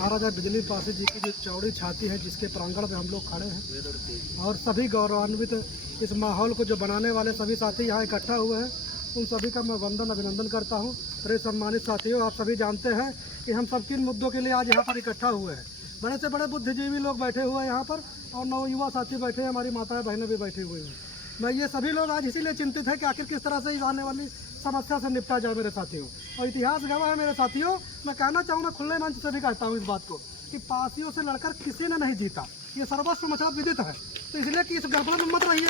महाराजा बिजली पासी जी की जो चौड़ी छाती है, जिसके प्रांगण में हम लोग खड़े हैं और सभी गौरवान्वित इस माहौल को जो बनाने वाले सभी साथी यहाँ इकट्ठा हुए हैं, उन सभी का मैं वंदन अभिनंदन करता हूँ। मेरे सम्मानित साथियों, आप सभी जानते हैं कि हम सब किन मुद्दों के लिए आज यहाँ पर इकट्ठा हुए हैं। बड़े से बड़े बुद्धिजीवी लोग बैठे हुए हैं यहाँ पर और नवयुवा साथी बैठे हैं, हमारी माताएं बहनें भी बैठी हुई हैं। मैं ये सभी लोग आज इसीलिए चिंतित है कि आखिर किस तरह से इस आने वाली समस्या से निपटा जाए मेरे साथियों। और इतिहास गवाह है मेरे साथियों। मैं कहना चाहूँगा, खुले मंच से भी कहता हूँ इस बात को कि पासियों से लड़कर किसी ने नहीं जीता, ये सर्वस्व मचा विदित है। तो इसलिए कि इस गड़बड़ में मत रहिए।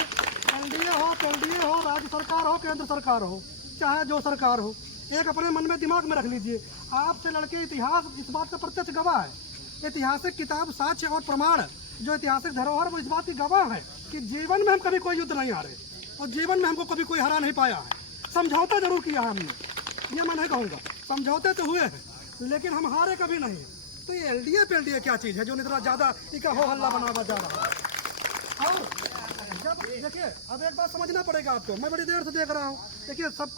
एनडीए हो, एलडीए हो, राज्य सरकार हो, केंद्र सरकार हो, चाहे जो सरकार हो, एक अपने मन में दिमाग में रख लीजिए, आपसे लड़के इतिहास इस बात का प्रत्यक्ष गवाह है। ऐतिहासिक किताब, साक्ष्य और प्रमाण, जो ऐतिहासिक धरोहर, वो इस बात की गवाह है कि जीवन में हम कभी कोई युद्ध नहीं हारे और जीवन में हमको कभी कोई हरा नहीं पाया है। समझौता जरूर किया है हमने, ये मैं नहीं कहूँगा, समझौते तो हुए हैं, लेकिन हम हारे कभी नहीं। तो ये एलडीए पे एलडीए क्या चीज़ है जो इतना ज़्यादा इका हो हल्ला बनावा जा रहा है। और जब देखिए, अब एक बात समझना पड़ेगा आपको, मैं बड़ी देर से देख रहा हूँ। देखिए, सब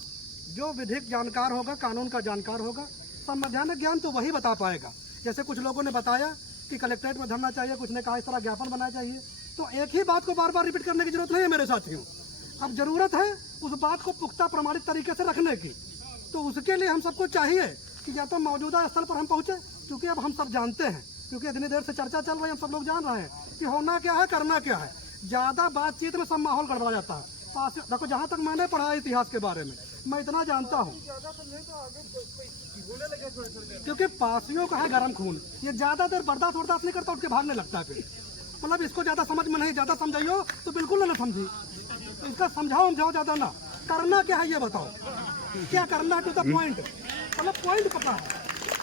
जो विधिक जानकार होगा, कानून का जानकार होगा, संवैधानिक ज्ञान तो वही बता पाएगा। जैसे कुछ लोगों ने बताया कि कलेक्ट्रेट में धरना चाहिए, कुछ ने कहा इस तरह ज्ञापन बनाना चाहिए, तो एक ही बात को बार बार रिपीट करने की जरूरत नहीं है मेरे साथियों। अब जरूरत है उस बात को पुख्ता प्रमाणित तरीके से रखने की। तो उसके लिए हम सबको चाहिए कि या तो मौजूदा स्थल पर हम पहुंचे, क्योंकि अब हम सब जानते हैं, क्योंकि इतनी देर से चर्चा चल रही है, हम सब लोग जान रहे हैं कि होना क्या है, करना क्या है। ज़्यादा बातचीत में सब माहौल गड़बड़ा जाता है। देखो, जहाँ तक मैंने पढ़ा है इतिहास के बारे में, मैं इतना जानता हूँ, क्योंकि पासियों का है गर्म खून, ये ज़्यादा देर बर्दाश्त नहीं करता, उठ के भागने लगता है। फिर मतलब इसको ज़्यादा समझ में नहीं, ज़्यादा समझाइयो तो बिल्कुल ना समझी, तो इसका समझाओ ज़्यादा ना। करना क्या है ये बताओ, क्या करना है, टू द पॉइंट, मतलब पॉइंट पता है।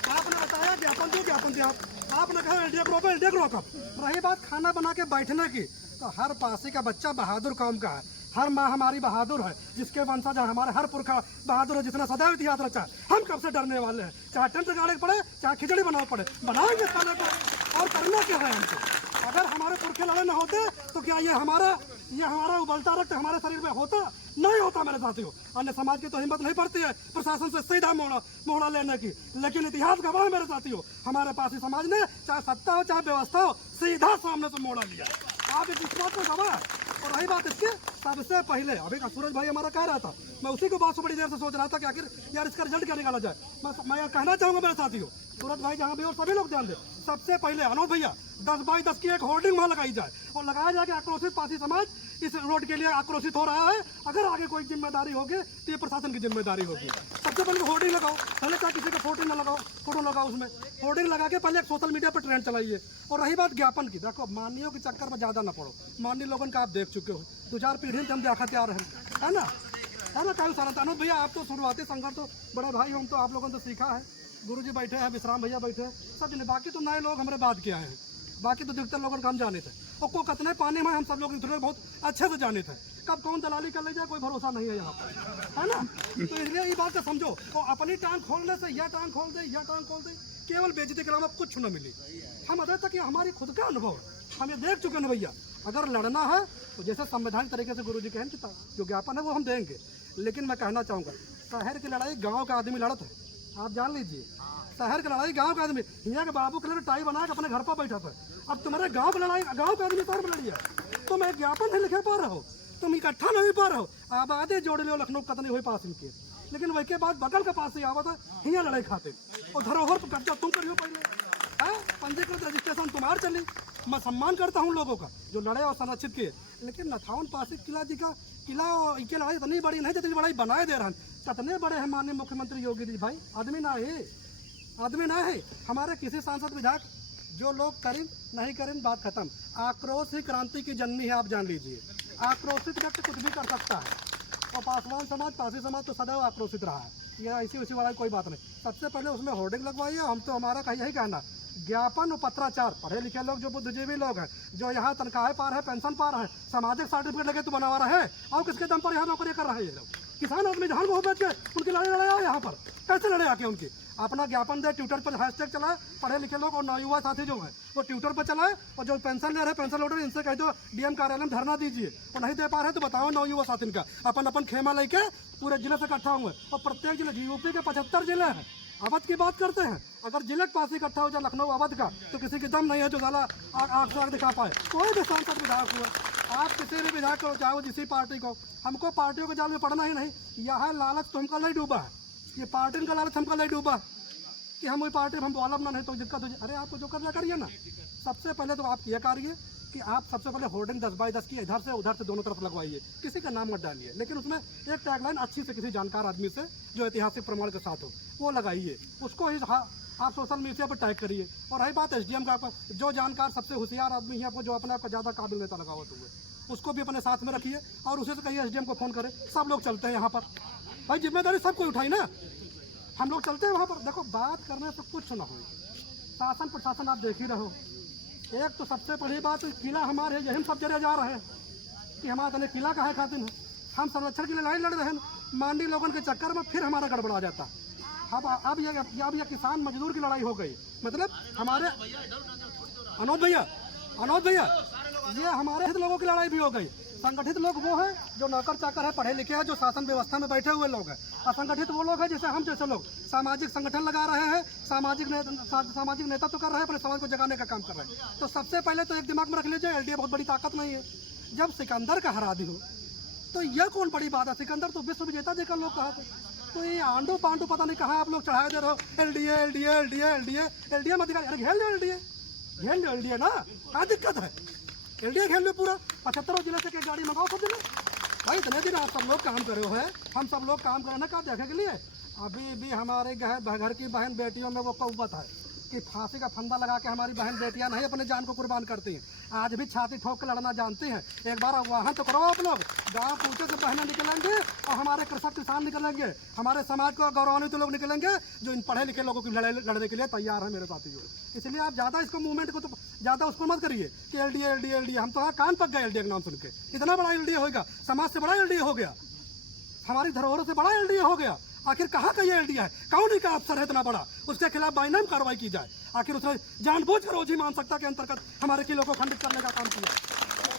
आपने बताया ज्ञापन दो, ज्ञापन दिया, आपने कहा एलडीए को एलडीए को कब। रही बात खाना बना के बैठने की, तो हर पासी का बच्चा बहादुर कौम का है, हर माँ हमारी बहादुर है, जिसके वंशज हमारे हर पुरखा बहादुर है, जिसने सदैव इतिहास रचा। हम कब से डरने वाले हैं? चाहे टेंट गाड़े पड़े, चाहे खिचड़ी बनाना पड़े, बनाएंगे खाने को। और करना क्या है हमको? अगर हमारे पुरखे लड़े न होते तो क्या ये हमारा उबलता रक्त हमारे शरीर में होता? नहीं होता मेरे साथियों। अन्य समाज की तो हिम्मत नहीं पड़ती है प्रशासन से सीधा मोड़ा लेने की, लेकिन इतिहास गवाह है मेरे साथियों, हमारे पासी समाज ने चाहे सत्ता हो चाहे व्यवस्था हो, सीधा सामने से मोड़ा लिया। आप इस बात को गवाह। और रही बात इसके सबसे पहले, अभी सूरज भाई हमारा कह रहा था, मैं उसी को बात से बड़ी देर से सोच रहा था कि आखिर यार इसका रिजल्ट क्या निकाला जाए। मैं कहना चाहूंगा मेरे साथियों, सूरज भाई जहाँ भी और सभी लोग ध्यान दें, सबसे पहले अनोद भैया 10 बाई 10 की एक होर्डिंग वहाँ लगाई जाए और लगाया जाए कि आक्रोशित पासी समाज इस रोड के लिए आक्रोशित हो रहा है। अगर आगे कोई जिम्मेदारी होगी तो ये प्रशासन की जिम्मेदारी होगी। सबसे पहले होर्डिंग लगाओ, पहले चाहे किसी का फोटो न लगाओ, फोटो लगाओ, उसमें होर्डिंग लगा के पहले एक सोशल मीडिया पर ट्रेंड चलाइए। और रही बात ज्ञापन की, देखो माननीयों के चक्कर में ज़्यादा ना पड़ो, माननीय लोगों का आप देख चुके हो, 2-4 पीढ़ी से हम देखा तैयार है ना कहीं सारा। अनूप भैया, आप तो शुरुआती संघर्ष तो बड़े भाई, हम तो आप लोगों ने सीखा है। गुरु जी बैठे हैं, विश्राम भैया बैठे हैं, सब जने, बाकी तो नए लोग हमारे बात किया है, बाकी तो दिखते लोगों का हम जाने थे। और को कितने पानी में हम सब लोग बहुत अच्छे से जाने थे। कब कौन दलाली कर ले जाए कोई भरोसा नहीं है यहाँ पर, है ना। तो इसलिए ये बात का समझो, तो अपनी टांग खोलने से यह टांग खोल दे, यह टांग खोल दे, केवल बेइज्जती के अलावा कुछ न मिली। हम अदर तक हमारी खुद का अनुभव है, हम ये देख चुके हैं भैया। अगर लड़ना है तो जैसे संवैधानिक तरीके से गुरु जी कहें कि जो ज्ञापन है वो हम देंगे, लेकिन मैं कहना चाहूँगा, शहर की लड़ाई गाँव का आदमी लड़त है, आप जान लीजिए। शहर की लड़ाई गांव का आदमी, यहाँ के बाबू के लिए टाई बना के अपने घर पर बैठा था। अब तुम्हारे गांव की लड़ाई गांव का आदमी तौर पर लड़ी है, तुम एक ज्ञापन नहीं लिखे पा रहे हो, तुम इकट्ठा नहीं पा रहे हो। आबादी जोड़ लो, लखनऊ कतनी हुई पास इनके, लेकिन वही के बाद बगल के पास से आवा था, यहाँ लड़ाई खाते और धरोहर पर कब्जा तुम करियो पहले, है पंजीकृत रजिस्ट्रेशन तुम्हारे चली। मैं सम्मान करता हूँ लोगों का जो लड़े और संरक्षित किए, लेकिन नथाउन पासी किला जी का किला की लड़ाई इतनी बड़ी नहीं, जितनी बड़ाई बनाए दे रहे हैं। कितने बड़े हैं माननीय मुख्यमंत्री योगी जी भाई, आदमी ना है हमारे किसी सांसद विधायक, जो लोग करें नहीं करें, बात खत्म। आक्रोश ही क्रांति की जननी है, आप जान लीजिए। आक्रोशित व्यक्ति कुछ भी कर सकता है, और पासवान समाज, पासी समाज तो सदैव आक्रोशित रहा है। यह ऐसी वैसी वाला कोई बात नहीं। सबसे पहले उसमें होर्डिंग लगवाइए। हम तो हमारा का यही कहना, ज्ञापन और पत्राचार, पढ़े लिखे लोग, जो बुद्धिजीवी लोग हैं, जो यहाँ तनख्वाह पा रहे हैं, पेंशन पा रहे हैं, सामाजिक सर्टिफिकेट लगे तो बनवा रहे हैं, और किसके दम पर यहाँ नौकरी कर रहे हैं ये लोग। किसान आदमी जहाँ वो बेच के उनकी लड़ाई आओ यहाँ पर, कैसे लड़े आके उनकी। अपना ज्ञापन दे, ट्विटर पर हैशटैग चलाए, पढ़े लिखे लोग और नवयुवा साथी जो है वो ट्विटर पर चलाए, और जो पेंशन ले रहे हैं, पेंशन लोडर, इनसे कह दो डीएम कार्यालय में धरना दीजिए। और नहीं दे पा रहे तो बताओ नवयुवा साथी का अपन खेमा लेके पूरे जिले से इकट्ठा हुए, और प्रत्येक जिले, यूपी के 75 जिले हैं, अवध की बात करते हैं, अगर जिलेट पास इकट्ठा हो जाए लखनऊ अवध का तो किसी की दम नहीं है जो साला आग से आग दिखा पाए। कोई भी सांसद विधायक हुआ, आप किसी भी विधायक को चाहो जिसी पार्टी को, हमको पार्टियों के जाल में पड़ना ही नहीं। यह लालच तो हमका नहीं डूबा है, ये पार्टी का लालच हमका नहीं डूबा कि हम वही पार्टी में हम वाला ना नहीं तो दिक्कत हो जाए। अरे आपको जो करना करिए ना। सबसे पहले तो आप ये करिए कि आप सबसे पहले होर्डिंग 10x10 की इधर से उधर से दोनों तरफ लगवाइए, किसी का नाम मत डालिए, लेकिन उसमें एक टैगलाइन अच्छी से किसी जानकार आदमी से जो ऐतिहासिक प्रमाण के साथ हो वो लगाइए, उसको ही आप सोशल मीडिया पर टैग करिए। और रही बात एसडीएम का, जो जानकार सबसे होशियार आदमी है, आपको जो अपने आप का ज़्यादा काबिल नेता लगावत हुए, उसको भी अपने साथ में रखिए और उसे से कहिए एसडीएम को फ़ोन करे। सब लोग चलते हैं यहाँ पर, भाई जिम्मेदारी सबको उठाई ना, हम लोग चलते हैं वहाँ पर। देखो बात करने से कुछ ना हो, शासन प्रशासन आप देख ही रहो। एक तो सबसे बड़ी बात किला हमारे है, यही हम सब जगह जा रहे हैं कि हमारा तने किला का है खातिर है, हम संरक्षण के लिए लड़ाई लड़ रहे हैं। मांडी लोगों के चक्कर में फिर हमारा गड़बड़ा जाता। अब ये किसान मजदूर की लड़ाई हो गई, मतलब हमारे अनोद भैया ये हमारे हित लोगों की लड़ाई भी हो गई। संगठित लोग वो है जो नौकर चाकर है, पढ़े लिखे हैं, जो शासन व्यवस्था में बैठे हुए लोग हैं। असंगठित वो लोग हैं जैसे हम जैसे लोग सामाजिक संगठन लगा रहे हैं, सामाजिक नेतृत्व कर रहे हैं, अपने समाज को जगाने का काम कर रहे हैं। तो सबसे पहले तो एक दिमाग में रख लीजिए, एलडीए बहुत बड़ी ताकत नहीं है। जब सिकंदर का हरा दी हो तो यह कौन बड़ी बात है। सिकंदर तो विश्व विजेता देखकर लोग कहा थे, तो ये आंडू पांडू पता नहीं कहाँ आप लोग चढ़ाए दे रहे हो। एलडीए मत दिखा, घेर लो एलडीए ना, क्या दिक्कत है, एलडीए घेर लो पूरा। 75 जिले से एक गाड़ी मंगाओ सब जिले। भाई इतने दिन आप सब लोग काम करे हो है, हम सब लोग काम करने का देखे के लिए। अभी भी हमारे घर की बहन बेटियों में वो कौवत है कि फांसी का फंदा लगा के हमारी बहन बेटियां नहीं अपने जान को कुर्बान करती हैं, आज भी छाती ठोक के लड़ना जानती हैं। एक बार वहाँ तो करो आप लोग, गाँव पूछे से बहनें निकलेंगे और हमारे कृषक किसान निकलेंगे, हमारे समाज को गौरवान्वित लोग निकलेंगे जो इन पढ़े लिखे लोगों की लड़ने के लिए तैयार है मेरे साथियों। इसलिए आप ज़्यादा इसको मूवमेंट को तो ज़्यादा उसको मत करिए कि एलडीए। हम तो कान पक गए एलडीए का नाम सुन के। इतना बड़ा एलडीए होगा, समाज से बड़ा एलडीए हो गया, हमारी धरोहरों से बड़ा एलडीए हो गया। आखिर कहाँ का ये एलडीए है, कौन ही का अफसर है इतना बड़ा, उसके खिलाफ बाइनाम कार्रवाई की जाए। आखिर उसने जानबूझकर ओझी मानसिकता के अंतर्गत हमारे किलों को खंडित करने का काम किया।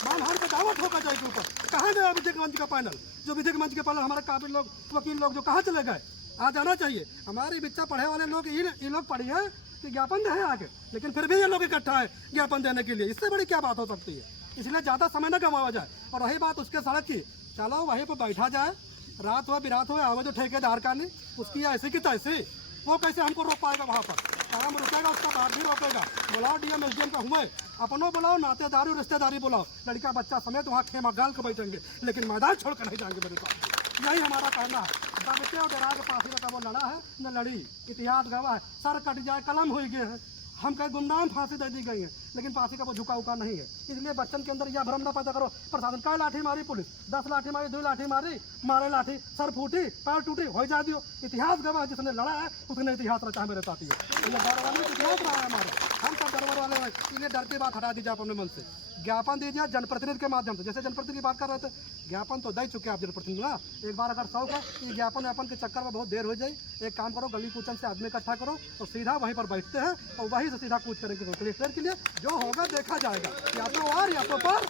मानहानि का दावा ठोका जाए के ऊपर। कहाँ गया विधिक मंच का पैनल, जो विधिक मंच के पैनल हमारे काबिल लोग वकील लोग जो कहाँ चले गए, आ जाना चाहिए। हमारी बिच्चा पढ़े वाले लोग ये लोग पढ़िए कि ज्ञापन दे आगे, लेकिन फिर भी ये लोग इकट्ठा है ज्ञापन देने के लिए। इससे बड़ी क्या बात हो सकती है। इसलिए ज़्यादा समय न गंवाया जाए। और रही बात उसके सड़क की, चलो वहीं पर बैठा जाए, रात हुआ बिरात हुआ, आवे जो ठेकेदार का नहीं उसकी ऐसी की तैसी, वो कैसे हमको रोक पाएगा। वहाँ पर काम रुकेगा, उसका बात भी रोकेगा। बुलाओ डीएम एसडीएम का हुए, अपनों बुलाओ, नातेदारी रिश्तेदारी बुलाओ, लड़का बच्चा समेत वहाँ खेमा गाल के बैठेंगे, लेकिन मैदान छोड़ कर नहीं जाएंगे मेरे पास। यही हमारा कहना है। दबते और डरा के फांसी का वो लड़ा है न लड़ी, इतिहास गवाह है। सर कट जाए कलम हो गए हैं, हम कहीं गुमनाम फांसी दे दी गई है, लेकिन फांसी का वो झुका उका नहीं है। इसलिए बच्चन के अंदर यह भ्रम न पैदा करो। प्रशासन का लाठी मारी, पुलिस 10 लाठी मारी, 2 लाठी मारी, मारे लाठी, सर फूटी, पैर टूटी, हो जा दियो। इतिहास गवाह, जिसने लड़ा है उसने इतिहास रचा है मेरे साथी। इतिहास रहा है हमारे, हम सब गड़बड़ वाले हैं। इसलिए डर की बात हटा दीजिए अपने मन से। ज्ञापन दीजिए जनप्रतिनिधि के माध्यम से, जैसे जनप्रतिनिधि की बात कर रहे थे, ज्ञापन तो दे चुके आप जनप्रतिनिधि ना। एक बार अगर शौक है कि ज्ञापन व्यापन के चक्कर में बहुत देर हो जाए, एक काम करो, गली कूचन से आदमी इकट्ठा करो और सीधा वहीं पर बैठते हैं और वहीं से सीधा कूच करेंगे कलेक्टर के लिए। जो होगा देखा जाएगा, या तो वार या तो पार।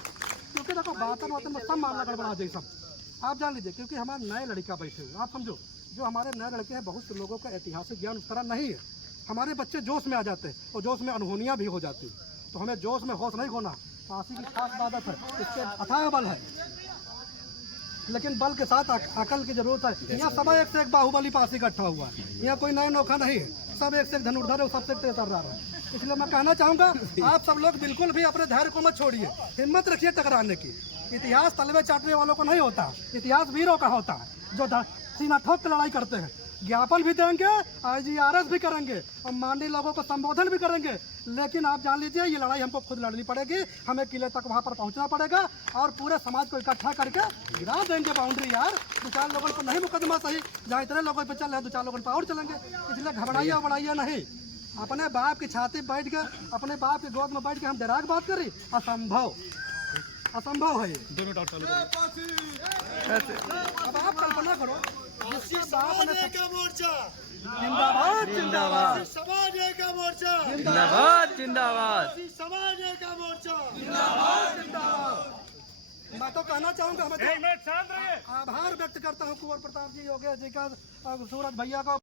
क्योंकि देखो बातन वातन में सब मामला गड़बड़ा जाए सब, आप जान लीजिए। क्योंकि हमारे नए लड़का बैठे हुए, आप समझो, जो हमारे नए लड़के हैं, बहुत से लोगों का ऐतिहासिक ज्ञान उस तरह नहीं है। हमारे बच्चे जोश में आ जाते हैं और जोश में अनहोनियाँ भी हो जाती है। तो हमें जोश में होश नहीं खोना। फांसी की खास आदत है, इसके अथाह बल है, लेकिन बल के साथ अकल की जरूरत है। यहाँ सब एक से एक बाहुबली पास इकट्ठा हुआ है, यहाँ कोई नया नोखा नहीं है, सब एक से एक धनुर्धर है, सबसे तेज कर रहा है। इसलिए मैं कहना चाहूँगा, आप सब लोग बिल्कुल भी अपने धैर्य को मत छोड़िए, हिम्मत रखिए टकराने की। इतिहास तलवे चाटने वालों को नहीं होता, इतिहास वीरों का होता है, जो सीना ठोक कर लड़ाई करते हैं। ज्ञापन भी देंगे, IGRS भी करेंगे और मांडी लोगों को संबोधन भी करेंगे, लेकिन आप जान लीजिए ये लड़ाई हमको खुद लड़नी पड़ेगी। हमें किले तक वहाँ पर पहुँचना पड़ेगा और पूरे समाज को इकट्ठा करके गिरा देंगे बाउंड्री। यार 2-4 लोगों को नहीं मुकदमा सही, जहाँ इतने लोगों पर चल रहे 2-4 लोगों पर और चलेंगे। इसलिए घबराइए बढ़ाइए नहीं। अपने बाप की छाती बैठ के, अपने बाप की गोद में बैठ के हम डराक बात करी, असंभव है ये। अब आप कल्पना करो, जिसके बाप ने जिंदाबाद जिंदाबाद, समाज का मोर्चा जिंदाबाद जिंदाबाद, समाज का मोर्चा जिंदाबाद जिंदाबाद। मैं तो कहना चाहूँगा, हमें आभार व्यक्त करता हूँ कुंवर प्रताप जी, योगेश जी का, सूरज भैया का।